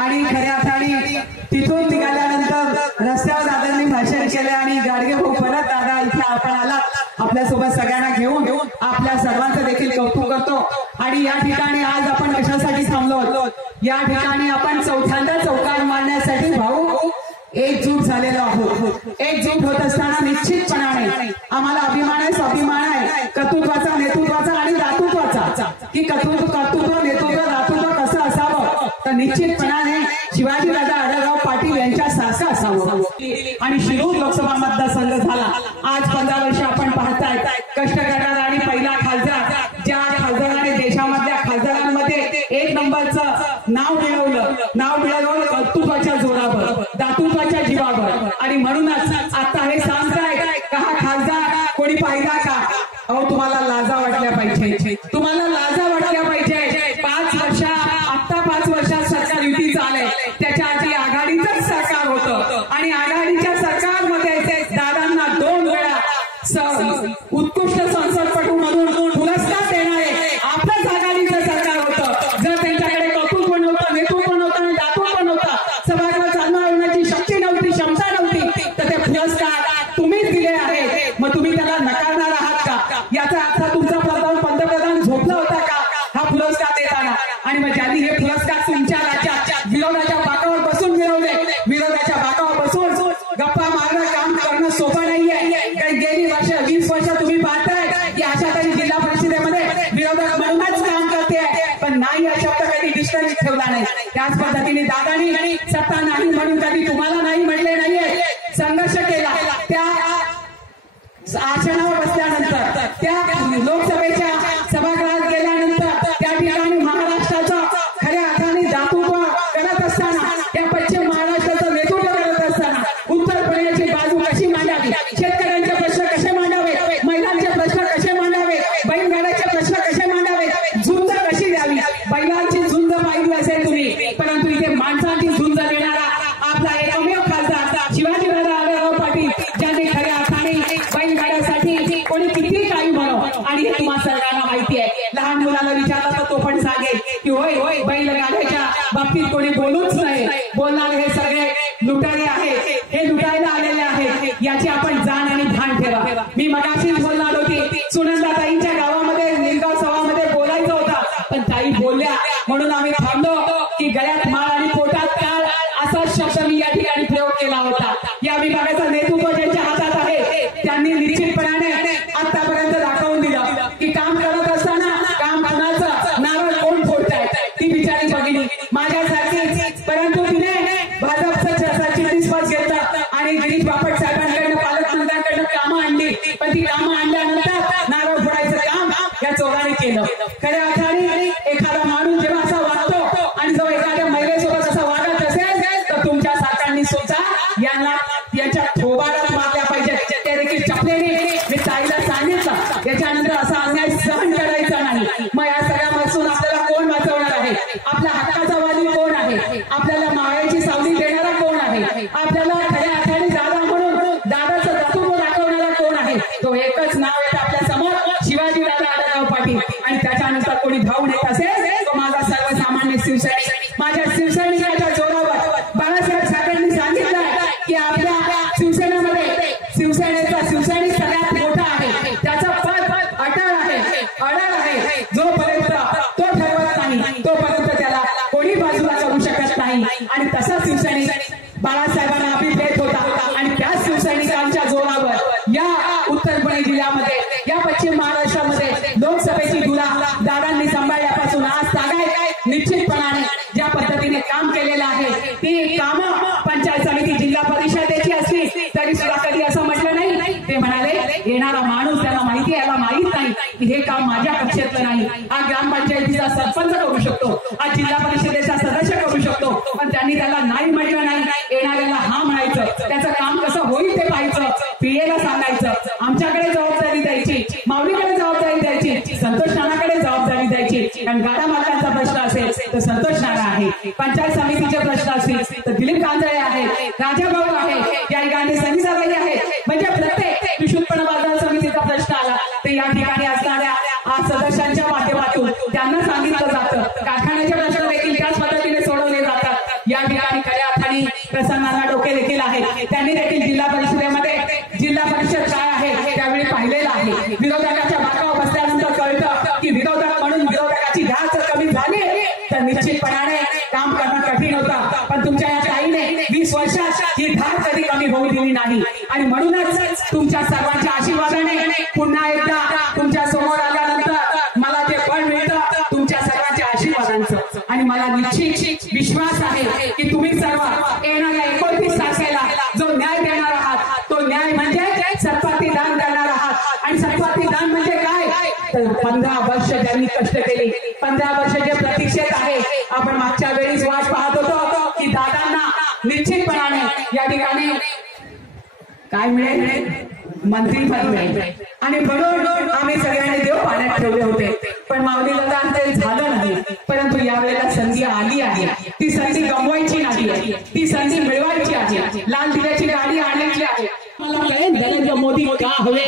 आणि खऱ्या अर्थाने तिथून निघाल्यानंतर रस्त्यावर दादांनी भाषण केले आणि गाडगे भाऊ परत दादा इथे आपण आला. आपल्यासोबत सगळ्यांना घेऊन घेऊन आपल्या सर्वांचं देखील कौतुक करतो. आणि या ठिकाणी आज आपण कशासाठी थांबलो? होतो या ठिकाणी आपण चौथ्यांदा चौकार मारण्यासाठी भाऊ एकजूट झालेलो आहोत. एकजूट होत असताना निश्चितपणाने आम्हाला अभिमान आहे स्वाभिमान तर निश्चितपणाने शिवाजीराजा आढळराव पाटील यांच्या सासा असावं. आणि शिरूर लोकसभा मतदारसंघ झाला. आज पंधरा वर्ष आपण पाहताय. कष्ट करणार मग तुम्ही त्याला नकारणार आहात का? याचा अर्थ तुमचा प्रधान पंतप्रधान झोपला होता का? हा पुरस्कार देताना. आणि मग ज्यांनी हे पुरस्कार तुमच्या राज्यात विरोधाच्या बाकावर बसून मिळवले विरोधाच्या बाकावर बसून गप्पा मारणं काम करणं सोपं नाहीये. काही गेली वर्ष वीस वर्ष तुम्ही पाहताय की अशा तरी जिल्हा परिषदेमध्ये विरोधक म्हणूनच काम करते पण नाही हा शब्द कधी डिस्टन्स ठेवला नाही. त्याच पद्धतीने दादानी सत्ता नाही म्हणून कधी तुम्हाला नाही म्हणले नाहीये संघर्ष केला त्या आसनावर बसल्यानंतर त्या लोकसभेच्या सभागृहात गेल्यानंतर त्या ठिकाणी महाराष्ट्राचा खऱ्या अर्थाने दातुत्व करत असताना या पश्चिम महाराष्ट्राचं नेतृत्व करत असताना उत्तर प्रदेशची बाजू कशी मांडावी? शेतकऱ्यांचे प्रश्न कसे मांडावे? महिलांचे प्रश्न कसे मांडावे? बैलगाड्याचे प्रश्न कसे तो पण सांगेल की होय होय बैलगाड्याच्या बाबतीत कोणी बोलूच नाही. बोलणारे हे सगळे लुटारे आहेत हे लुटायला आलेले आहेत. याची आपण जाण आणि भान ठेवा. मी मगाशीच बोलणार होती सुनंदा ताईंच्या गावामध्ये निलगाव सभामध्ये बोलायचं होता. पण ताई बोलल्या. म्हणून आम्ही थांबलो की गळ्यात माळ आणि पोटात काळ असा शब्द मी या ठिकाणी प्रयोग केला होता. या विभागाचा शिवसेनेचा शिवसैनिक सगळ्यात मोठा आहे. त्याचा पद अटळ आहे. अडळ आहे. जोपर्यंत तो ठरवत नाही तोपर्यंत त्याला कोणी बाजूला करू शकत नाही. आणि तसा शिवसैनिक बाळासाहेबांना अभिप्रेत होता. आणि त्या शिवसैनिकांच्या जोरावर या उत्तर पुणे जिल्ह्यामध्ये या पश्चिम महाराष्ट्रामध्ये लोकसभेची धुरा दादांनी सांभाळ त्याला माहीत नाही हे काम माझ्या कक्षेतलं नाही. हा ग्रामपंचायतीचा सरपंच करू शकतो. हा जिल्हा परिषदेचा सदस्य करू शकतो. पण त्यांनी त्याला नाही म्हटलं नाही. येणाऱ्याला हा म्हणायचं. त्याचं काम कसं होईल ते पाहायचं. पीएला सांगायचं. आमच्याकडे जबाबदारी द्यायची. माऊलीकडे जबाबदारी द्यायची. संतोष नानाकडे जबाबदारी द्यायची. कारण गाडा मातांचा प्रश्न असेल तर संतोष नाना आहे. पंचायत समितीचे प्रश्न असतील तर दिलीप कांजळे आहे राजाभाऊ आहे या ठिकाणी संगीताबाई आहे म्हणजे प्रत्येक या ठिकाणी असणाऱ्या आज सदस्यांच्या माध्यमातून त्यांना सांगितलं जातं. कारखान्याचे देखील त्याच पद्धतीने सोडवले जातात. या ठिकाणी खऱ्या अर्थाने डोके देखील आहेत. त्यांनी देखील जिल्हा परिषदेमध्ये जिल्हा परिषद काय आहे त्यावेळी पाहिलेलं आहे. विरोधकाच्या बाकावर बसल्यानंतर कळतं की विरोधक म्हणून विरोधकाची धाच कमी झाली. तर निश्चितपणाने काम करणं कठीण होतं. पण तुमच्या या ताईने वीस वर्षात ही धार कधी कमी होऊ दिली नाही. आणि म्हणूनच तुमच्या सर्वांच्या आशीर्वादाने पुन्हा एकदा तुमच्यासमोर आल्यानंतर मला ते फळ मिळतं तुमच्या सर्वांच्या आशीर्वादांचं. आणि मला निश्चित विश्वास आहे की तुम्ही सर्व येणाऱ्या एकोणतीस तारखेला जो न्याय देणार आहात तो न्याय म्हणजे सत्पाती दान करणार आहात. आणि सत्पाती दान म्हणजे काय? तर पंधरा वर्ष ज्यांनी कष्ट केली पंधरा वर्ष जे प्रतीक्षेत आहे आपण मागच्या वेळीच वाट पाहत होतो की दादांना निश्चितपणाने या ठिकाणी काय मिळेल? मंत्रीपद मिळेल. आणि म्हणून आम्ही सगळ्यांनी देव पाण्यात ठेवले होते. पण माऊली दादा ते झालं नाही. परंतु यावेळेला संधी आली आहे. ती संधी गमवायची नाही. ती संधी मिळवायची आहे. लाल दिव्याची गाडी आणायची आहे. मला कळेल नरेंद्र मोदी का हवे?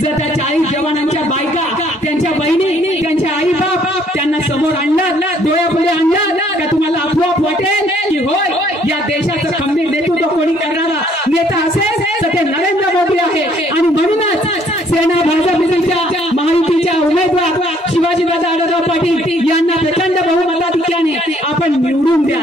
जर त्या चाळीस जवानांच्या बायका त्यांच्या बहिणी त्यांच्या आई बाप त्यांना समोर आणणार डोळ्यापुढे आणणार का तुम्हाला आपोआप वाटेल की होय या देशाचं खंबीर नेतृत्व कोणी करणारा नेता असेल तर ते नरेंद्र मोदी आहे आणि म्हणूनच सेना भाजपच्या महायुतीच्या उमेदवार शिवाजीदादा आढळराव पाटील यांना प्रचंड बहुमताधिक्याने आपण निवडून द्या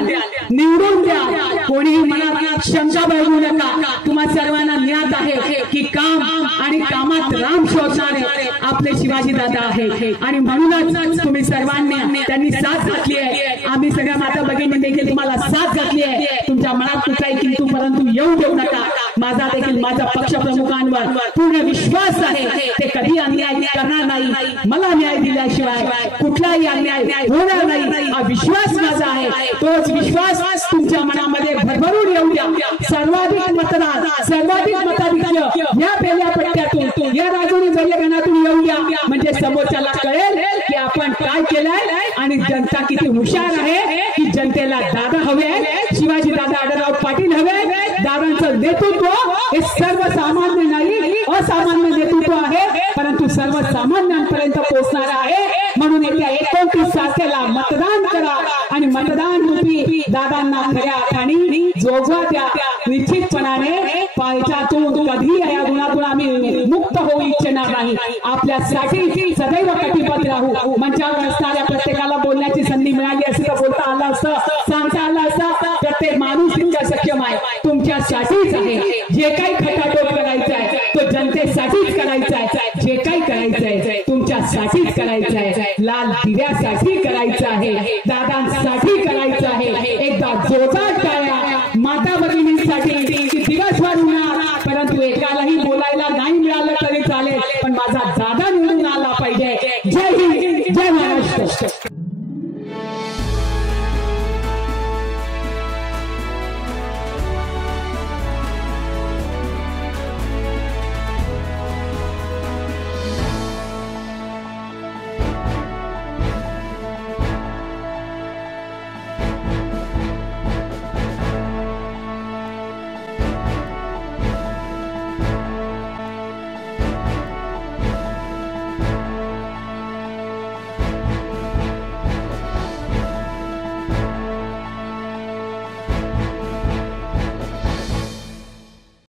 निवडून द्या कोणीही मनात शंका बाळगू नका. तुम्हा सर्वांना ज्ञात आहे की काम आणि कामात राम शोधणारे आपले शिवाजी दादा आहे. आणि म्हणूनच तुम्ही सर्वांनी त्यांनी साथ घातली आहे. आम्ही सगळ्या माता भगिनी देखील तुम्हाला साथ घातली आहे. तुमच्या मनात कुठलाही किंतु परंतु येऊ देऊ नका. माझा देखील माझा पक्ष प्रमुखांवर पूर्ण विश्वास आहे. ते कधी अन्याय करणार नाही. मला न्याय दिल्याशिवाय कुठलाही अन्याय होणार नाही. हा विश्वास माझा आहे. तोच विश्वास तुमच्या मनामध्ये भरभरून येऊ द्या. सर्वाधिक मतदान सर्वाधिक मताधिक्य या पेल्या पट्ट्यातून या राजुरी जयगणातून येऊ द्या. म्हणजे समोरच्याला कळेल की आपण काय केलंय आणि जनता किती हुशार आहे की जनतेला दादा हवे शिवाजी दादा आढळराव पाटील हवे दादांचं नेतृत्व हे सर्वसामान्य नाही असामान्य नेतृत्व आहे. परंतु सर्वसामान्यांपर्यंत पोहोचणार आहे. म्हणून येत्या एकोणतीस तारखेला मतदान करा आणि मतदान रूपी दादांना खऱ्या अर्थाने जोगवा द्या. निश्चितपणाने पायच्यातून कधी या गुणातून आम्ही मुक्त होऊ इच्छिणार नाही. आपल्यासाठी सदैव कटिबद्ध राहू. मंचावर असणाऱ्या प्रत्येकाला बोलण्याची संधी मिळाली असती तर बोलता आला असतं सांगता आला असतं. प्रत्येक माणूस तुमच्या सक्षम आहे तुमच्यासाठी जे काही खटाटोप करायचं आहे तो जनतेसाठीच करायचा आहे. जे काही करायचं आहे तुमच्यासाठीच करायचं आहे. लाल दिव्यासाठी करायचं आहे. दादांसाठी करायचं आहे. एकदा जोरदार